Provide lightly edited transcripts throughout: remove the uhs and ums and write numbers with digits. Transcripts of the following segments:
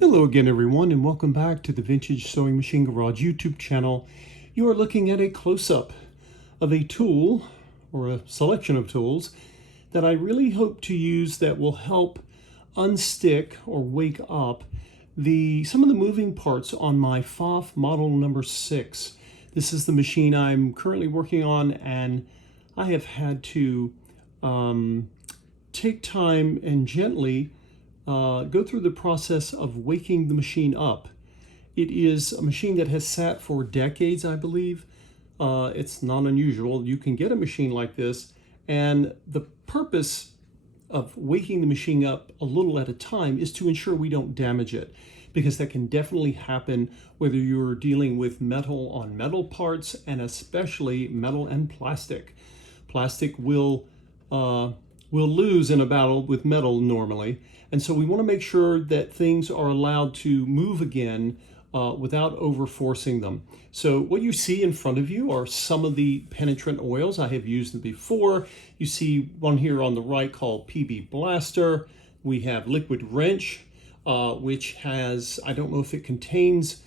Hello again, everyone, and welcome back to the Vintage Sewing Machine Garage YouTube channel. You are looking at a close-up of a tool, or a selection of tools, that I really hope to use that will help unstick or wake up some of the moving parts on my FOF model number 6. This is the machine I'm currently working on, and I have had to take time and gently go through the process of waking the machine up. It is a machine that has sat for decades, I believe. It's not unusual. You can get a machine like this, and the purpose of waking the machine up a little at a time is to ensure we don't damage it, because that can definitely happen whether you're dealing with metal on metal parts, and especially metal and plastic. Plastic will lose in a battle with metal normally, and so we want to make sure that things are allowed to move again without over-forcing them. So what you see in front of you are some of the penetrant oils. I have used them before. You see one here on the right called PB Blaster. We have Liquid Wrench, which has, I don't know if it contains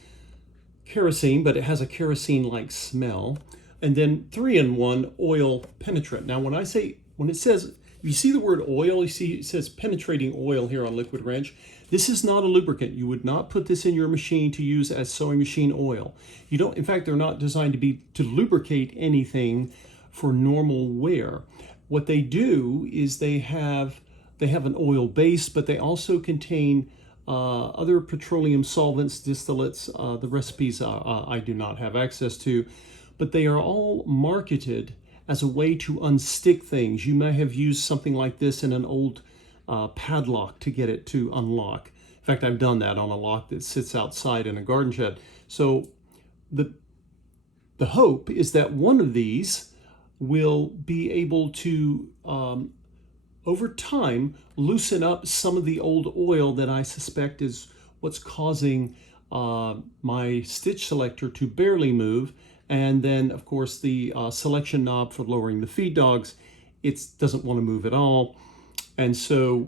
kerosene, but it has a kerosene-like smell. And then 3-in-1 Oil Penetrant. Now when it says, you see the word oil, you see it says penetrating oil here on Liquid Wrench. This is not a lubricant. You would not put this in your machine to use as sewing machine oil. You don't, in fact, they're not designed to lubricate anything for normal wear. What they do is they have an oil base, but they also contain other petroleum solvents, distillates. The recipes I do not have access to, but they are all marketed as a way to unstick things. You may have used something like this in an old padlock to get it to unlock. In fact, I've done that on a lock that sits outside in a garden shed. So the hope is that one of these will be able to, over time, loosen up some of the old oil that I suspect is what's causing my stitch selector to barely move. And then, of course, the selection knob for lowering the feed dogs, it doesn't want to move at all. And so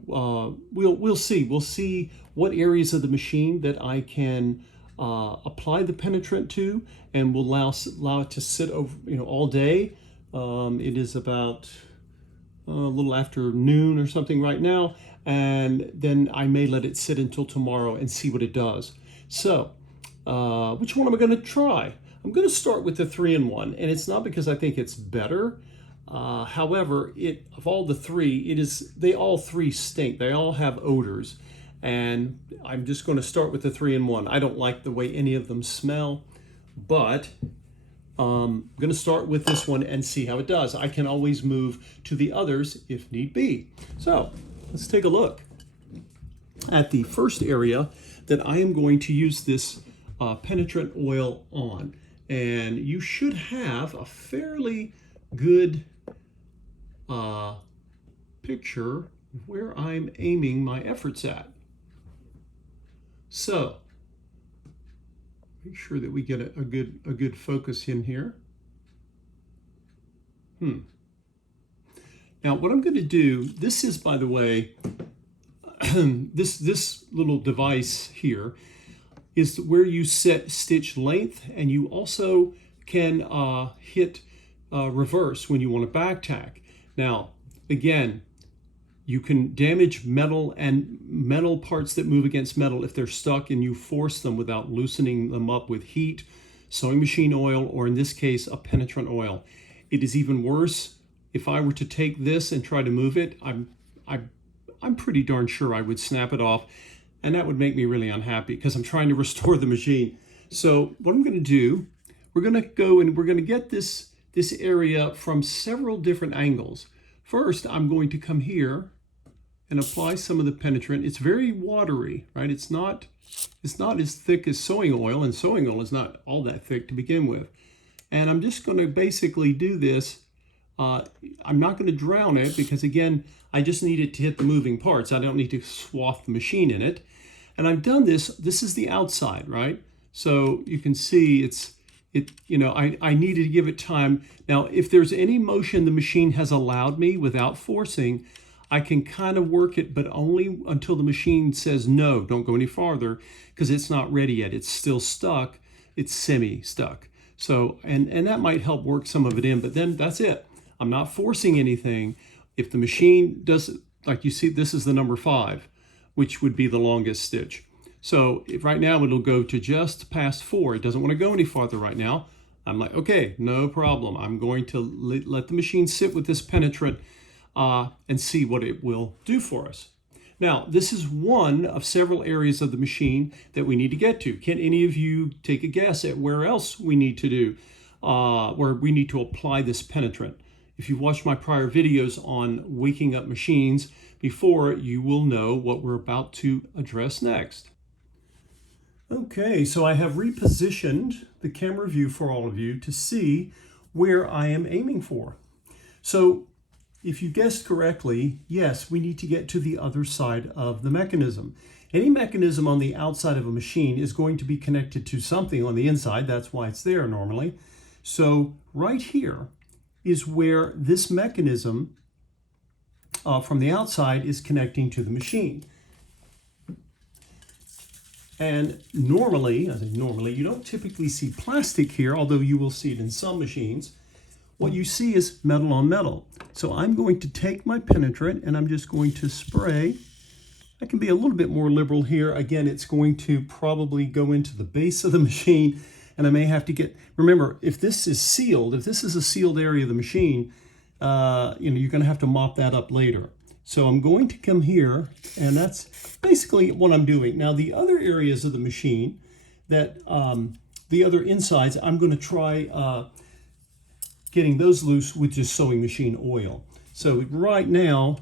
we'll see. We'll see what areas of the machine that I can apply the penetrant to, and will allow it to sit over, all day. It is about a little after noon or something right now, and then I may let it sit until tomorrow and see what it does. So, which one am I going to try? I'm going to start with the 3-in-1, and it's not because I think it's better. However, of all the three, they all three stink. They all have odors, and I'm just going to start with the 3-in-1. I don't like the way any of them smell, but I'm going to start with this one and see how it does. I can always move to the others if need be. So let's take a look at the first area that I am going to use this penetrant oil on. And you should have a fairly good picture of where I'm aiming my efforts at. So make sure that we get a good focus in here. Now what I'm going to do, this is, by the way, this little device here is where you set stitch length, and you also can hit reverse when you want to back tack. Now, again, you can damage metal and metal parts that move against metal if they're stuck and you force them without loosening them up with heat, sewing machine oil, or in this case, a penetrant oil. It is even worse if I were to take this and try to move it. I'm pretty darn sure I would snap it off. And that would make me really unhappy because I'm trying to restore the machine. So what I'm going to do, we're going to go and we're going to get this area from several different angles. First, I'm going to come here and apply some of the penetrant. It's very watery, right? It's not as thick as sewing oil, and sewing oil is not all that thick to begin with. And I'm just going to basically do this. I'm not going to drown it because, again, I just need it to hit the moving parts. I don't need to swath the machine in it. And I've done this. This is the outside, right? So you can see I needed to give it time. Now, if there's any motion the machine has allowed me without forcing, I can kind of work it, but only until the machine says no, don't go any farther, because it's not ready yet. It's still stuck. It's semi-stuck. So, and that might help work some of it in, but then that's it. I'm not forcing anything. If the machine does, like you see, this is the number 5, which would be the longest stitch. So if right now it'll go to just past 4. It doesn't want to go any farther right now. I'm like, okay, no problem. I'm going to let the machine sit with this penetrant and see what it will do for us. Now, this is one of several areas of the machine that we need to get to. Can any of you take a guess at where else we need to do, where we need to apply this penetrant? If you've watched my prior videos on waking up machines before, you will know what we're about to address next. Okay, so I have repositioned the camera view for all of you to see where I am aiming for. So if you guessed correctly, yes, we need to get to the other side of the mechanism. Any mechanism on the outside of a machine is going to be connected to something on the inside. That's why it's there normally. So right here is where this mechanism from the outside is connecting to the machine. And normally, you don't typically see plastic here, although you will see it in some machines. What you see is metal on metal. So I'm going to take my penetrant and I'm just going to spray. I can be a little bit more liberal here. Again, it's going to probably go into the base of the machine, and I may have to get, remember, if this is sealed, if this is a sealed area of the machine, you're going to have to mop that up later. So I'm going to come here, and that's basically what I'm doing. Now, the other areas of the machine, that the other insides, I'm going to try getting those loose with just sewing machine oil. So right now,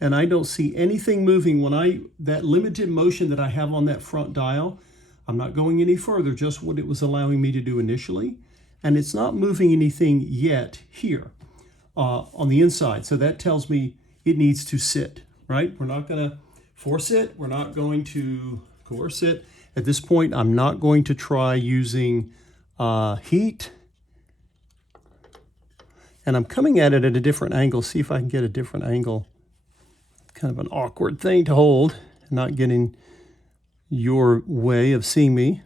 and I don't see anything moving when that limited motion that I have on that front dial, I'm not going any further, just what it was allowing me to do initially. And it's not moving anything yet here on the inside. So that tells me it needs to sit, right? We're not going to force it. We're not going to coerce it. At this point, I'm not going to try using heat. And I'm coming at it at a different angle. See if I can get a different angle. Kind of an awkward thing to hold, not getting your way of seeing me.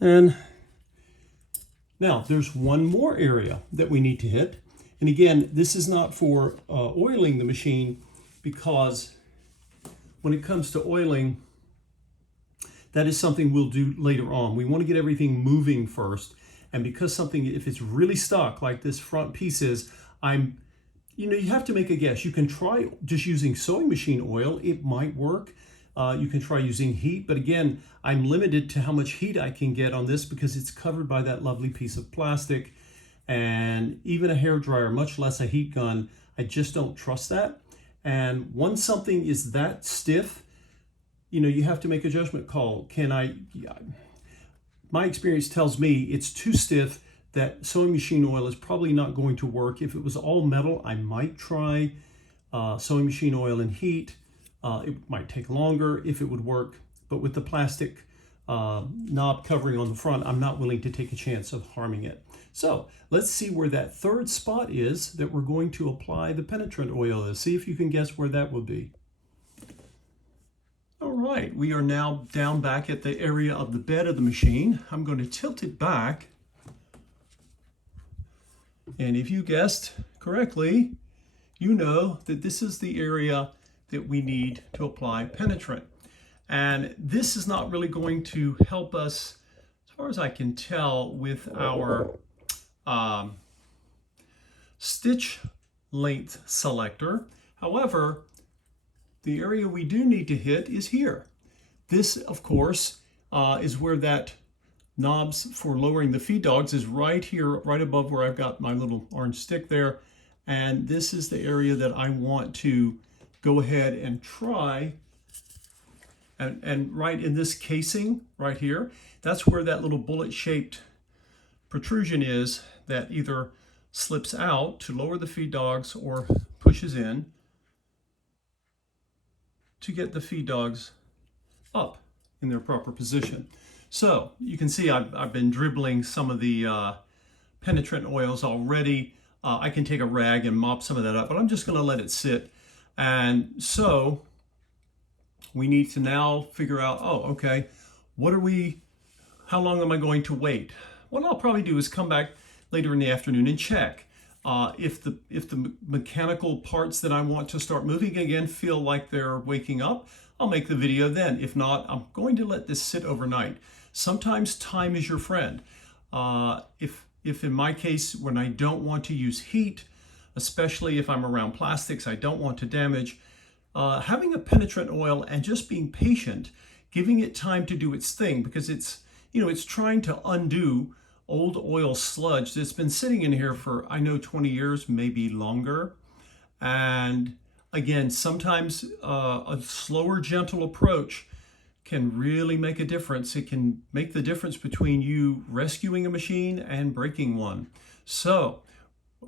And now there's one more area that we need to hit. And again, this is not for oiling the machine, because when it comes to oiling, that is something we'll do later on. We want to get everything moving first. And because something, if it's really stuck like this front piece is, you have to make a guess. You can try just using sewing machine oil. It might work. You can try using heat, but again, I'm limited to how much heat I can get on this because it's covered by that lovely piece of plastic. And even a hairdryer, much less a heat gun, I just don't trust that. And once something is that stiff, you have to make a judgment call. My experience tells me it's too stiff, that sewing machine oil is probably not going to work. If it was all metal, I might try sewing machine oil and heat. It might take longer if it would work, but with the plastic knob covering on the front, I'm not willing to take a chance of harming it. So let's see where that third spot is that we're going to apply the penetrant oil. Let's see if you can guess where that will be. All right, we are now down back at the area of the bed of the machine. I'm going to tilt it back. And if you guessed correctly, you know that this is the area that we need to apply penetrant. And this is not really going to help us, as far as I can tell, with our stitch length selector. However, the area we do need to hit is here. This, of course, is where that knobs for lowering the feed dogs is right here, right above where I've got my little orange stick there. And this is the area that I want to go ahead and try. And right in this casing right here, that's where that little bullet-shaped protrusion is that either slips out to lower the feed dogs or pushes in to get the feed dogs up in their proper position. So you can see I've been dribbling some of the penetrant oils already. I can take a rag and mop some of that up, but I'm just going to let it sit. And so we need to now figure out, oh, okay, how long am I going to wait? What I'll probably do is come back later in the afternoon and check. If the mechanical parts that I want to start moving again feel like they're waking up, I'll make the video then. If not, I'm going to let this sit overnight. Sometimes time is your friend. If in my case, when I don't want to use heat, especially if I'm around plastics I don't want to damage, having a penetrant oil and just being patient, giving it time to do its thing, because it's trying to undo old oil sludge that's been sitting in here for, I know, 20 years, maybe longer. And again, sometimes a slower, gentle approach can really make a difference. It can make the difference between you rescuing a machine and breaking one. So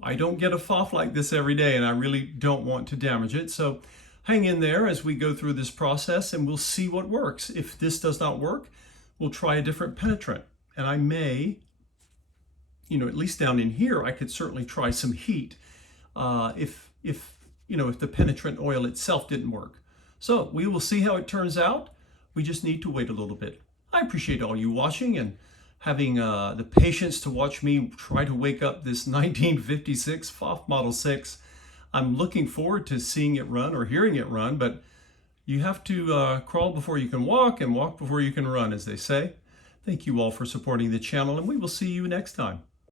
I don't get a FOF like this every day, and I really don't want to damage it. So hang in there as we go through this process, and we'll see what works. If this does not work, we'll try a different penetrant. And I may, at least down in here, I could certainly try some heat if the penetrant oil itself didn't work. So we will see how it turns out. We just need to wait a little bit. I appreciate all you watching and having the patience to watch me try to wake up this 1956 FOF Model 6. I'm looking forward to seeing it run or hearing it run, but you have to crawl before you can walk and walk before you can run, as they say. Thank you all for supporting the channel, and we will see you next time.